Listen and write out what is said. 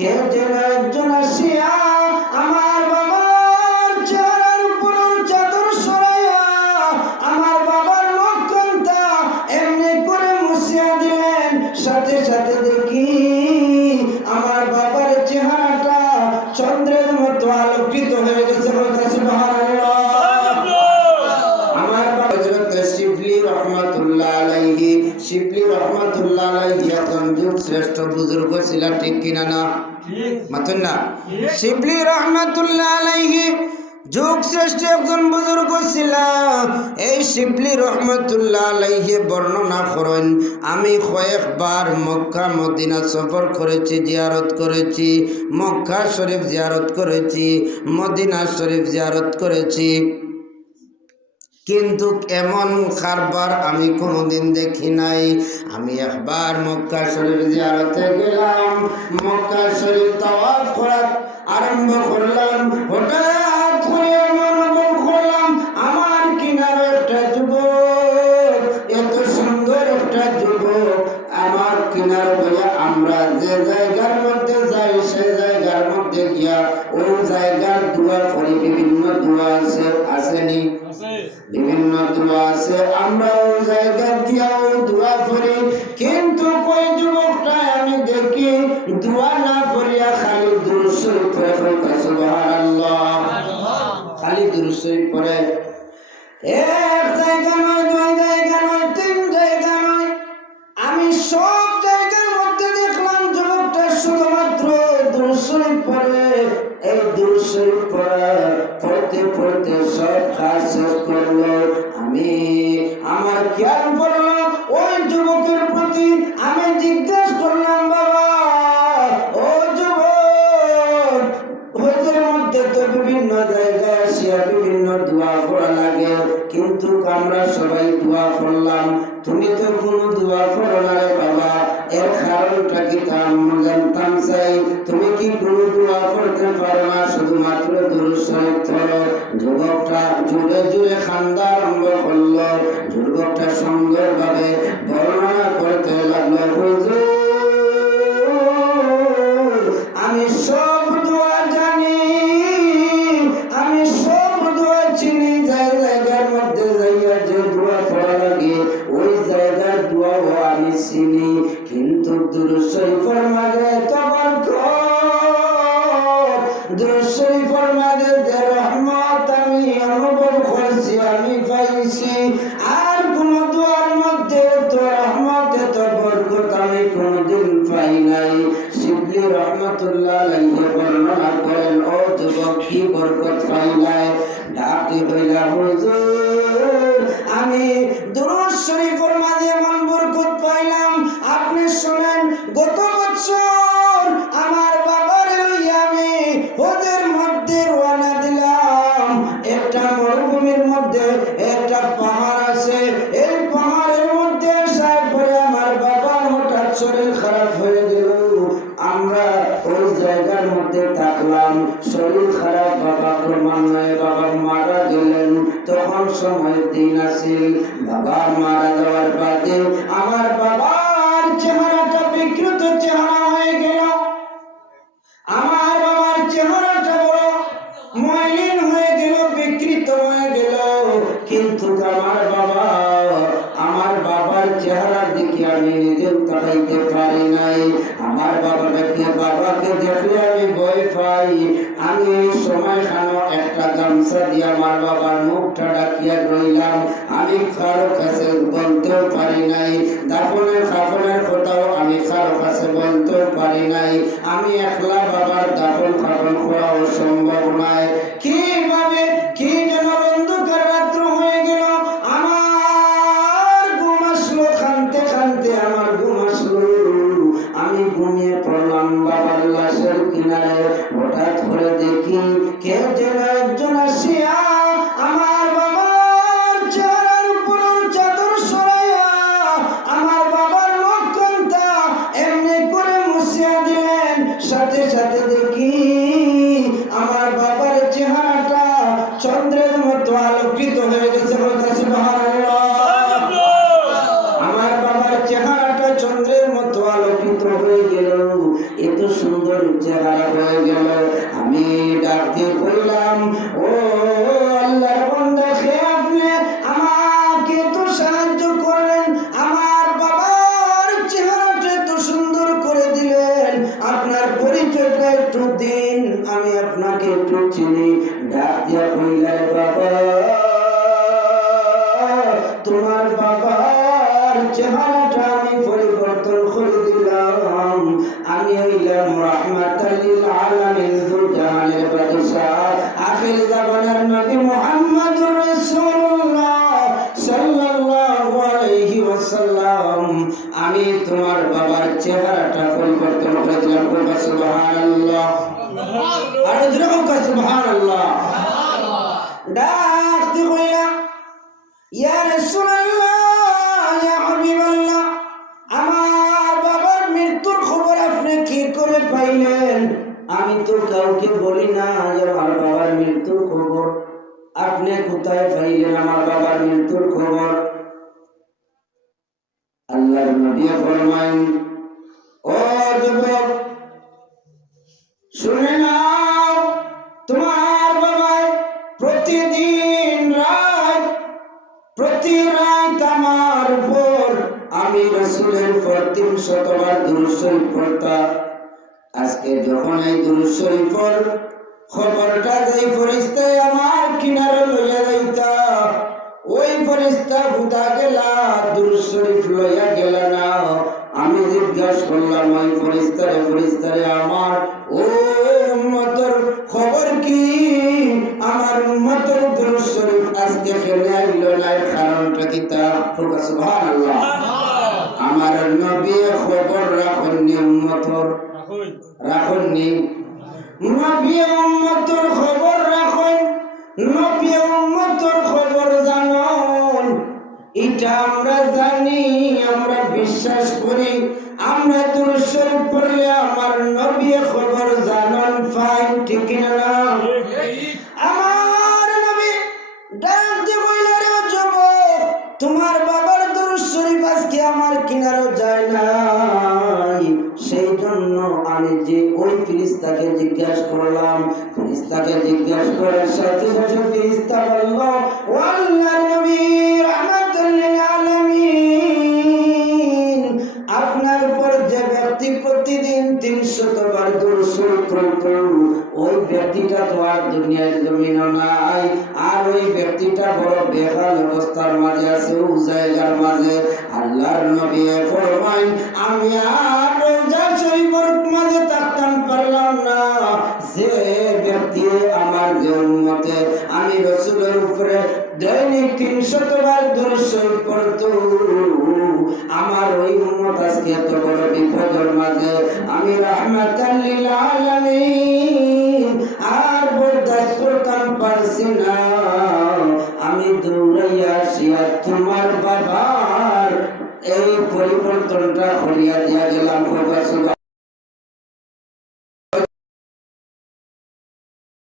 কে যেন একজন আসিয়া আমার বাবার চেহারার উপর চাদর সরাইয়া আমার বাবার মুখখানটা এমনি করে মুছিয়া দিলেন। সাথে সাথে দেখি আমার বাবার চেহারাটা চন্দ্রের মতো আলোকিত হয়ে গেছে। সুবহানাল্লাহ। আমার বাবা হযরত শিবলি রহমাতুল্লাহ আলাইহি, শিবলি রহমাতুল্লাহ আলাইহি একজন যুগ শ্রেষ্ঠ বুজুর্গ ছিলেন, ঠিক কিনা না? মাতুন না? শিবলি রহমাতুল্লাহ আলাইহি যুগ শ্রেষ্ঠ একজন বুজুর্গ ছিলেন। এই শিবলি রহমাতুল্লাহ আলাইহি বর্ণনা করেন, আমি কয়েকবার মক্কা মদিনা সফর করেছি, জিয়ারত করেছি, মক্কা শরীফ জিয়ারত করেছি, মদিনা শরীফ জিয়ারত করেছি, কিন্তু এমন কারবার আমি কোনোদিন দেখি নাই। আমি একবার মক্কা শরীফ জিয়ারতে গেলাম, মক্কা শরীফ তাওয়াফ করা আরম্ভ করলাম। হঠাৎ করে আমি অনুভব করলাম আমার কিনারে একটা যুবক, এত সুন্দর একটা যুবক আমার কিনারে বলে, আমরা যে জায়গার মধ্যে যাই সেই জায়গার মধ্যে গিয়া ওই জায়গার দোয়া করি, বিভিন্ন দোয়া আছে, আসেনি? বিভিন্ন দোয়া আছে, আমরা ওই জায়গায় গিয়া ওই দোয়া করি। কিন্তু ওই যুবকটা আমি দেখি দোয়া না করিয়া খালি দুরূদ শরীফ পড়ে। সুবহানাল্লাহ। খালি দুরূদ শরীফ পড়ে। এক জায়গা নয়, দুই জায়গা নয়, তিন জায়গা নয়, আমি সব জায়গার মধ্যে দেখলাম যুবকটা শুধুমাত্র দুরূদ শরীফ পড়ে। এই দুরূদ শরীফ পড়তে পড়তে সব কাজ শেষ করলো। আমার খেয়াল পড়লো ওই যুবকের প্রতি। আমি জিজ্ঞেস করলাম, বাবা ও যুবক, হজের মধ্যে তো বিভিন্ন জায়গায় আসিয়া বিভিন্ন দোয়া পড়া লাগে, কিন্তু আমরা সবাই দোয়া পড়লাম, তুমি তো কোনো দোয়া পড়ো না রে বাবা, এর কারণটা কি জানতাম চাই। তুমি কি কোনো দোয়া পড়তে পারো না, শুধুমাত্র দুরূদ শরীফ পড়ো? যুবকটা জোরে জোরে কান্দা আরম্ভ করলো। যুবকটা সুন্দরভাবে বর্ণনা করতে লাগলো, হুজুর আমি সব দোয়া জানি, আমি সব দোয়া চিনি, জায়গার মধ্যে যাইয়া যে দোয়া পড়া লাগে ওই জায়গার দোয়াও আমি চিনি, কিন্তু দুরূদ শরীফের মাঝে এত বরকত, দুরূদ শরীফের মাঝে যে রহমত আমি অনুভব করছি, আমি পাইছি, আর কোন দোয়ার মধ্যে এত রহমত এত বরকত আমি কোনদিন পাই নাই। শিবলি রহমাতুল্লাহ আলাইহি বর্ণনা করেন, ও যুবক কি বরকত পাইলাই? ডাকি হইলা, হুজুর আমি দুরূদ শরীফের মাঝে এমন বরকত পাইলাম, আপনি শুনেন, গত বছর আমার বাবার লইয়া আমি হজের মধ্যে রওনা দিলাম। একটা মরুভূমির মধ্যে একটা পাহাড় আছে, এই পাহাড়ের মধ্যে আসার পরে আমার বাবার হঠাৎ শরীর খারাপ হয়ে গেল। আমরা ওই জায়গার মধ্যে থাকলাম, শরীর খারাপ, বাবা ক্রমান্বয়ে বাবা মারা গেলেন। তখন সময় দিন আসিল, বাবা মারা যাওয়ার বাদে আমার বাবার চেহারাটা বিকৃত চেহারা হয়ে গেল। আমার বাবার চেহারাটা বড় মলিন হয়ে গেল, বিকৃত হয়ে গেল। কিন্তু আমার বাবার চেহারার দিকে আমি নিজেও তাকাইতে পারি নাই। আমার বাবাকে দেখলে আমি ভয় পাই। আমি এই সময় একটা গামছা দিয়ে আমার বাবার মুখটা ডাকিয়া রইলাম। আমি কারো কাছে বলতেও পারি নাই, দাফনের কাফনের কথাও আমি কারো কাছে বলতেও পারি নাই। আমি একলা বাবার দাফন কাফন করাও সম্ভব নয়। কিভাবে কি যেন অন্ধকার রাত্র হয়ে গেল, আমার ঘুম আসলো, কানতে কানতে আমার ঘুম আসলো। আমি ঘুমিয়ে পড়লাম বাবার লাশের কিনারে। হঠাৎ করে দেখি কে যেন একজন আসিয়া আমার বাবার চেহারার উপর চাদর সরাইয়া আমার বাবার মুখখানটা এমনি করে মুছিয়া দিলেন। সাথে সাথে দেখি আমার বাবার চেহারাটা চন্দ্রের মতো আলোকিত হয়ে গেছে। সুবহানাল্লাহ। আমার বাবার চেহারাটা চন্দ্রের মতো আলোকিত হয়ে গেল। এত সুন্দর চেহারা হয়ে গেল। আমি ডাক দিয়ে কইলাম, ও আল্লাহর বান্দা, কে আপনি? আমাকে তো সাহায্য করলেন, আমার বাবার চেহারাটা এত সুন্দর করে দিলেন, আপনার পরিচয়টা একটু দিন, আমি আপনাকে একটু চিনি। ডাক দিয়া কইলেন, বাবা, তোমার বাবার চেহারাটা আমি পরিবর্তন করে দিলাম। আমি হইলাম রাহমাতাল লিল আলামিন, দুজাহানের বাদশা, আখির জামানার নবী মুহাম্মদুর রাসূলুল্লাহ সাল্লাল্লাহু আলাইহি ওয়াসাল্লাম। আমি তোমার বাবার চেহারাটা পরিবর্তন করে দিলাম। সুবহানাল্লাহ, আর যেরকম সুবহানাল্লাহ। ডাক দিয়ে কইলাম, ইয়া রাসূলুল্লাহ, ইয়া হাবিবাল্লাহ, আমার বাবার মৃত্যুর খবর আপনি কি করে পাইলেন? আমি তো কাউকে বলি না যে আমার বাবার মৃত্যুর খবর। আপনি কোথায় পাইলেন আমার বাবার মৃত্যুর খবর? আল্লাহর নবী ফরমান, ও যুবক, শুনে নাও, তোমার বাবা প্রতিদিন প্রতি রাত আমার উপর আমি রাসূলের উপর 300 বার দুরূদ শরীফ পড়তাম। আজকে যখন এই দুরূদ শরীফের খবরটা যেই ফেরেশতায় আমার কিনারে লইয়া যাইতা, ওই ফেরেশতা হুদা গেলা, দুরূদ শরীফ লইয়া গেল না। আমি জিজ্ঞাসা করলাম ওই ফেরেশতারে, আমার ও উম্মতের খবর কি? আমার উম্মতের দুরূদ শরীফ আজকে খেলে আইল না, কারণটা কি? তা সুবহানাল্লাহ। আমার নবী খবর রাখেননি উম্মতর, রাখেননি। নবী উম্মতর খবর রাখেন, নবী উম্মতর খবর জানেন। এটা আমরা জানি, আমরা বিশ্বাস করি। আমরা দুরূদ শরীফ পড়লে আমার নবী খবর জানেন, ফাইন, ঠিক না? আমার নবী ডাক দিয়ে বললেন, রে যুবক, তোমার বাবার দুরূদ শরীফ আজকে আমার কিনারও যায় নাই। সেই জন্য আমি যে ওই ফেরেশতাকে জিজ্ঞাসা করলাম, ফেরেশতাকে জিজ্ঞাসা করার সাথে সাথে ফেরেশতা বলল, ও আল্লাহর নবী রাহমাতুল লিল আলামিন, আপনার উপর যে ব্যক্তি প্রতিদিন 300 বার দুরূদ শরীফ পড়তো, ওই ব্যক্তিটা তো আর দুনিয়ার জমিনে নাই। আর ওই ব্যক্তিটা বড় বেহাল অবস্থার মাঝে আছে, ও জায়গার মাঝে। আল্লাহর নবী ফরমান, আমি আর রওজা শরীফের মাঝে থাকতাম পারলাম না, যে ব্যক্তি আমার যে উম্মতে আমি রাসূলের উপরে দৈনিক 300 বার দুরূদ শরীফ পড়তো, আমার ওই উম্মত আজকে এত বড় বিপদের মাঝে। আমি রাহমাতাল লিল আলামিন আর বরদাস্ত করতাম পারছি না। আমি দৌড়াইয়া আসিয়া তোমার বাবার এই পরিবর্তনটা করিয়া দিয়া গেলাম।